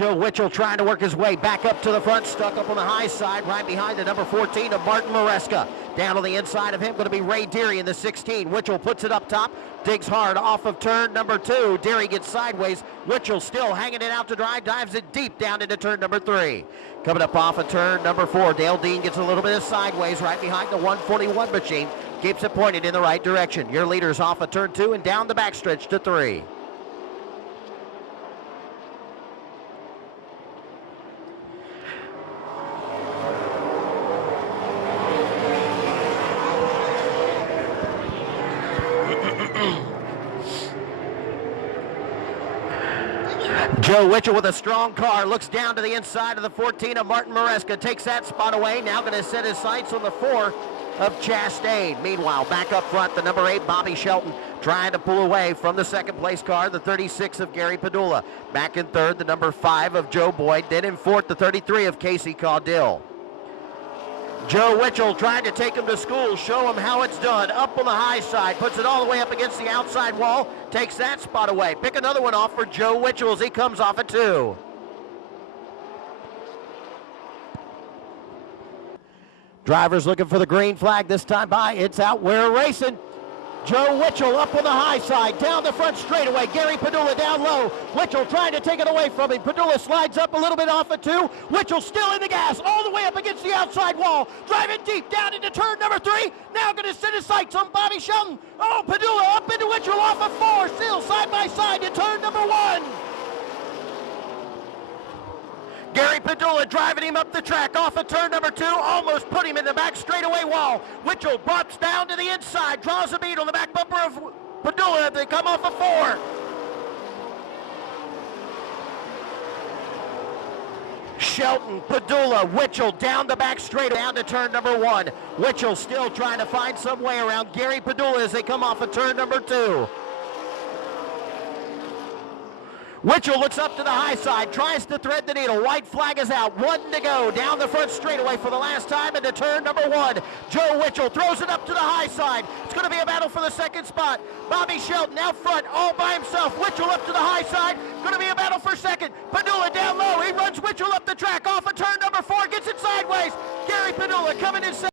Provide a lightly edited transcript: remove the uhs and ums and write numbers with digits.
Joe Winchell trying to work his way back up to the front, stuck up on the high side, right behind the number 14 of Martin Maresca. Down on the inside of him, going to be Ray Deary in the 16. Winchell puts it up top, digs hard off of turn number 2. Deary gets sideways. Winchell still hanging it out to dry, dives it deep down into turn number 3. Coming up off of turn number 4, Dale Dean gets a little bit of sideways right behind the 141 machine. Keeps it pointed in the right direction. Your leader's off of turn 2 and down the backstretch to 3. Joe Winchell with a strong car, looks down to the inside of the 14 of Martin Maresca, takes that spot away, now going to set his sights on the 4 of Chastain. Meanwhile, back up front, the number 8, Bobby Shelton, trying to pull away from the second place car, the 36 of Gary Padula. Back in third, the number 5 of Joe Boyd, then in fourth, the 33 of Casey Caudill. Joe Winchell trying to take him to school, show him how it's done. Up on the high side, puts it all the way up against the outside wall, takes that spot away. Pick another one off for Joe Winchell as he comes off at 2. Drivers looking for the green flag this time by. It's out. We're racing. Joe Winchell up on the high side, down the front straightaway. Gary Padula down low. Winchell trying to take it away from him. Padula slides up a little bit off of 2. Winchell still in the gas, all the way up against the outside wall. Driving deep down into turn number 3. Now going to set his sights on Bobby Shelton. Oh, Padula up into Winchell off of 4. Still side by side to turn number 1. Gary Padula driving him up the track off of turn number 2, almost put him in the back straightaway wall. Winchell drops down to the inside, draws a bead on the back bumper of Padula as they come off of 4. Shelton, Padula, Winchell down the back straight, down to turn number 1. Winchell still trying to find some way around Gary Padula as they come off of turn number 2. Winchell looks up to the high side, tries to thread the needle. White flag is out. 1 to go. Down the front straightaway for the last time into turn number 1. Joe Winchell throws it up to the high side. It's going to be a battle for the second spot. Bobby Shelton out front all by himself. Winchell up to the high side. Going to be a battle for second. Padula down low. He runs Winchell up the track off of turn number 4. Gets it sideways. Gary Padula coming in second.